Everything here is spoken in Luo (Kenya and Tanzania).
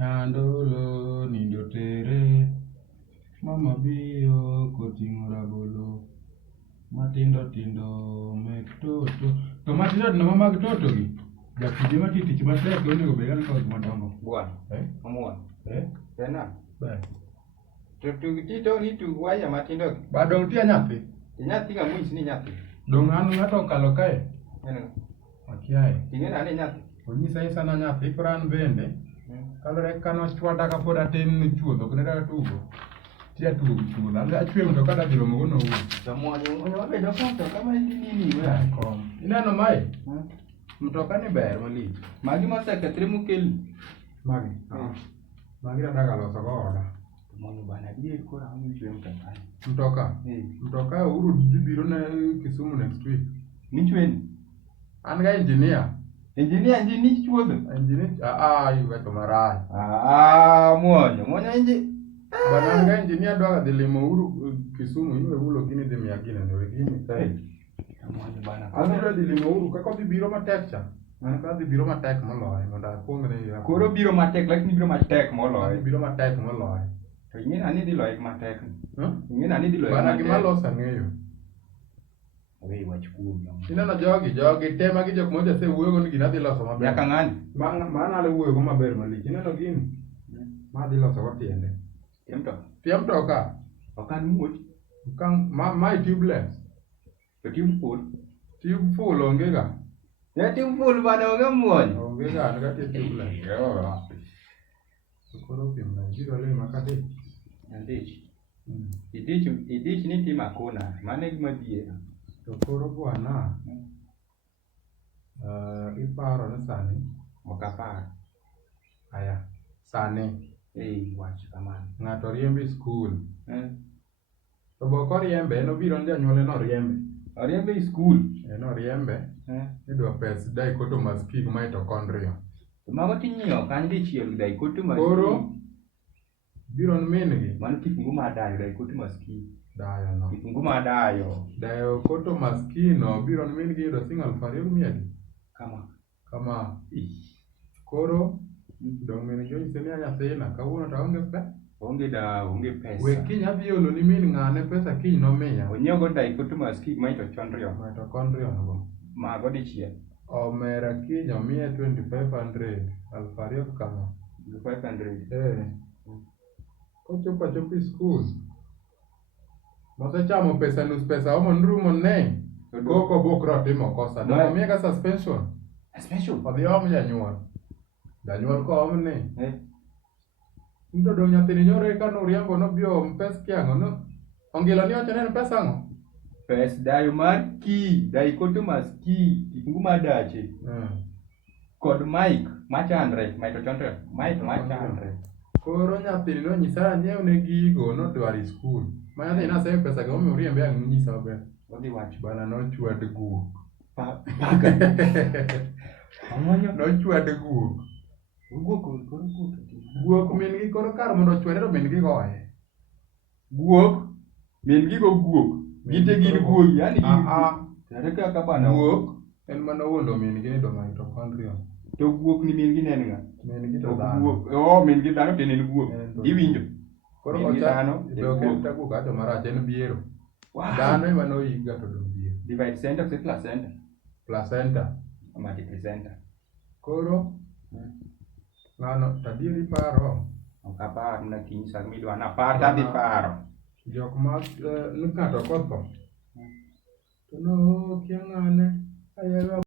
Nyandolo nindo tere, mama bio koting'o rabolo, matindo tindo mek toto. To matindo tindo mag toto gi, japije mati tich matek onego bed an kod madongo. Buon. Omuon. Tena. Ber. To tug tito ni tug waya matindo. Ba dong tia nyathi. Nyathi ka mwis ni nyathi. Dong an ng'ato okalo kae. En. Akiaye. Ting'e nade nyathi. Onyisa isa na nyathi pran bende. Kalore kano chwada ka pod atin ni chuodho kene da tugo. Tia tugo chuodho. Achwe mtoka da biro mogo no wu. Samuonyo wabedo konto kama nini we. Kom. Ineno mai? Mtoka ni ber malich. Magi mosekethre mokel. Magi. Magi da daga loso go oda. Mono bana die kora hanu chwe mtoka. Mtoka? Mtoka uru biro na Kisumu next week. Ni chweni? An ga engineer. Engineer ni chuodho. Engineer iweto marach. Muonyo inji. Bana an ga engineer dwa dhi limo uru Kisumu iwe ulo gini dhi miya gine ne wegini. Muonyo bana. Adhiro dhi limo uru kaka dhi biro matek cha. An ka dhi biro matek moloyo mondo akwong ne. Koro biro matek lakini biro matek moloyo. Biro matek moloyo. To ing'e ani dhi loye matek. Ing'e ani dhi loye matek. Bana gima loso ang'eyo. Awe wach kuom. Ineno jogi te magi jok moja se wuoyo go ni gina dhi loso maber. Nyaka ng'ani. Mana le wuoyo go maber malich. Ineno gini. Ma dhi loso go tiende. Tiem to ka. Okan muoch. Ma tubeless. To tube full. Tube full onge ga. Ya tube full bana onge muonyo. Onge ga an ga tubeless. Koro pim na biro le makade. Andich. Idich ni tima kona. Mane gima dhiera. To koro bwana. Iparo na sani. Okapar. Aya. Sani. Wach kamano. Ng'ato riembe skul. To boko riembe en obiro ni janyuole no riembe. Oriembe skul. No riembe. Idwa pes dichotomous pig mitochondria. Mago tinyieo kan dichiel dichotomous. Koro biro mingi. Mano kifungu madayo dichotomous pig. Dayo no. Kifungu madayo. Dichotomous pig no biro mingi yudo sing 2,000. Kama. Koro dong min jo iseni nyathina kawuono to onge pe. Onge pesa. We kiny adhi olo ni min ng'ane pesa kiny nomiya. Onyiew go dichotomous pig mitochondria. Mitochondria no. Mago dichiel. Omera kiny omiye 2,500. 2,000 kama. 2,500. Kochopo achopi skul. Mosechamo pesa nus pesa omo nrumo ne. Koko bokro timo kosa. Dong omiye ka suspension. Suspension? Odhi om janyuol. Janyuol ko om ni. Nto dong nyathini nyore ka nuriembo no bio mpes kiang'o no. Ongilo ni wacho ne pesa ang'o? Pes dayo mar ki. Dichotomous ki. Kifungu madache. Kod Mike machandre. Mitochondria. Mike machandre. Koro nyathini no nyisa nyiew ne gigo nodwari skul. Ma nyathini naseme pesa ga omi uriembe ang' nyisa maber. Odhi wach. Bana nochwad guok. Nochwad guok. Guok min gi koro kar mondo ochwere to min gi goye. Guok? Min gi go guok. Gite gin guok. Yani tere kaka bana. Guok en mana wuondo min gi do mitochondria. To guok ni min gi nen nga. Min gi to dhano. Min gi dhano tenen guok. Iwinjo. Koro dhano. Doken ta guok ato marach en biero. Dhano ema noyik ga to dong biero. Divide center se placenta. Placenta. Placenta. Koro ng'ano tadieri paro. Ok apar na kiny sa midwa na par tadhi paro. Jok ma ng'ato kotho. To no kia ng'ane.